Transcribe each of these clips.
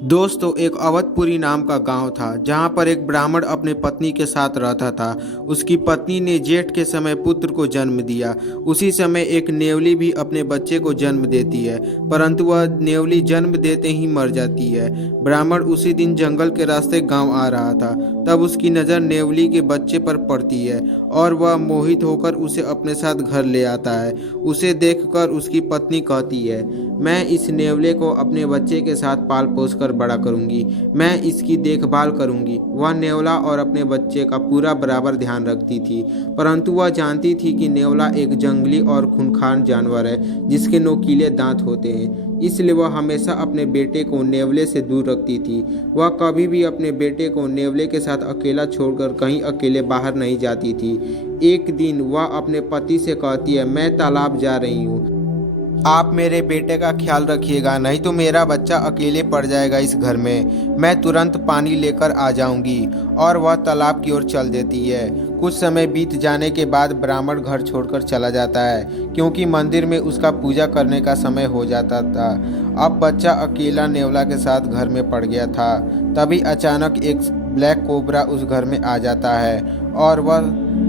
दोस्तों, एक अवधपुरी नाम का गांव था जहां पर एक ब्राह्मण अपने पत्नी के साथ रहता था। उसकी पत्नी ने जेठ के समय पुत्र को जन्म दिया। उसी समय एक नेवली भी अपने बच्चे को जन्म देती है, परंतु वह नेवली जन्म देते ही मर जाती है। ब्राह्मण उसी दिन जंगल के रास्ते गांव आ रहा था, तब उसकी नज़र नेवली के बच्चे पर पड़ती है और वह मोहित होकर उसे अपने साथ घर ले आता है। उसे देखकर उसकी पत्नी कहती है, मैं इस नेवले को अपने बच्चे के साथ पाल पोस कर बड़ा करूंगी। मैं इसकी देखभाल करूंगी। वह नेवला और अपने बच्चे का पूरा बराबर ध्यान रखती थी, परंतु वह जानती थी कि नेवला एक जंगली और खूंखार जानवर है जिसके नोकीले दांत होते हैं। इसलिए वह हमेशा अपने बेटे को नेवले से दूर रखती थी। वह कभी भी अपने बेटे को नेवले के साथ अकेला छोड़कर कहीं अकेले बाहर नहीं जाती थी। एक दिन वह अपने पति से कहती है, मैं तालाब जा रही हूँ, आप मेरे बेटे का ख्याल रखिएगा, नहीं तो मेरा बच्चा अकेले पड़ जाएगा इस घर में। मैं तुरंत पानी लेकर आ जाऊंगी। और वह तालाब की ओर चल देती है। कुछ समय बीत जाने के बाद ब्राह्मण घर छोड़कर चला जाता है, क्योंकि मंदिर में उसका पूजा करने का समय हो जाता था। अब बच्चा अकेला नेवला के साथ घर में पड़ गया था। तभी अचानक एक ब्लैक कोबरा उस घर में आ जाता है और वह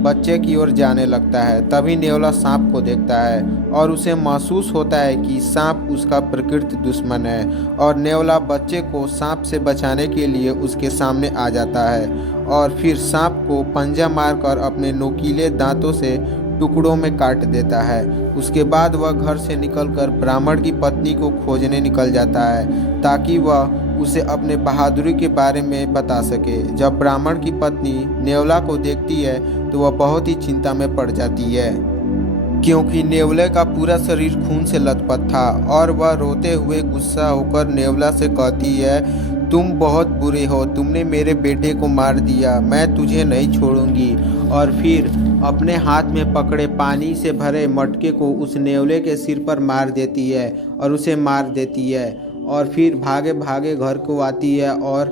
बच्चे की ओर जाने लगता है। तभी नेवला सांप को देखता है और उसे महसूस होता है कि सांप उसका प्रकृत दुश्मन है, और नेवला बच्चे को सांप से बचाने के लिए उसके सामने आ जाता है और फिर सांप को पंजा मारकर अपने नोकीले दांतों से टुकड़ों में काट देता है। उसके बाद वह घर से निकलकर ब्राह्मण की पत्नी को खोजने निकल जाता है, ताकि वह उसे अपने बहादुरी के बारे में बता सके। जब ब्राह्मण की पत्नी नेवला को देखती है तो वह बहुत ही चिंता में पड़ जाती है, क्योंकि नेवले का पूरा शरीर खून से लथपथ था। और वह रोते हुए गुस्सा होकर नेवला से कहती है, तुम बहुत बुरे हो, तुमने मेरे बेटे को मार दिया, मैं तुझे नहीं छोड़ूंगी। और फिर अपने हाथ में पकड़े पानी से भरे मटके को उस नेवले के सिर पर मार देती है और उसे मार देती है। और फिर भागे भागे घर को आती है और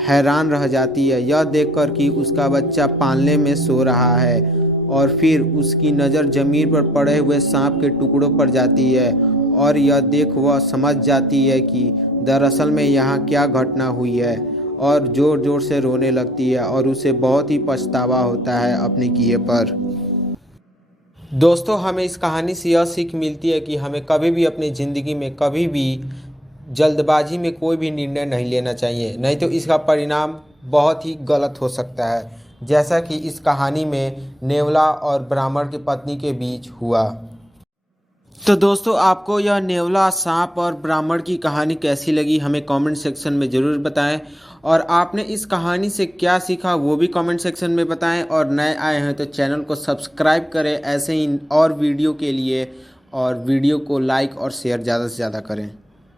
हैरान रह जाती है यह देखकर कि उसका बच्चा पालने में सो रहा है। और फिर उसकी नज़र ज़मीन पर पड़े हुए सांप के टुकड़ों पर जाती है और यह देख वह समझ जाती है कि दरअसल में यहाँ क्या घटना हुई है, और ज़ोर ज़ोर से रोने लगती है और उसे बहुत ही पछतावा होता है अपने किए पर। दोस्तों, हमें इस कहानी से यह सीख मिलती है कि हमें कभी भी अपनी ज़िंदगी में कभी भी जल्दबाजी में कोई भी निर्णय नहीं लेना चाहिए, नहीं तो इसका परिणाम बहुत ही गलत हो सकता है, जैसा कि इस कहानी में नेवला और ब्राह्मण की पत्नी के बीच हुआ। तो दोस्तों, आपको यह नेवला, सांप और ब्राह्मण की कहानी कैसी लगी हमें कमेंट सेक्शन में ज़रूर बताएं। और आपने इस कहानी से क्या सीखा वो भी कमेंट सेक्शन में बताएं। और नए आए हैं तो चैनल को सब्सक्राइब करें ऐसे ही और वीडियो के लिए, और वीडियो को लाइक और शेयर ज़्यादा से ज़्यादा करें।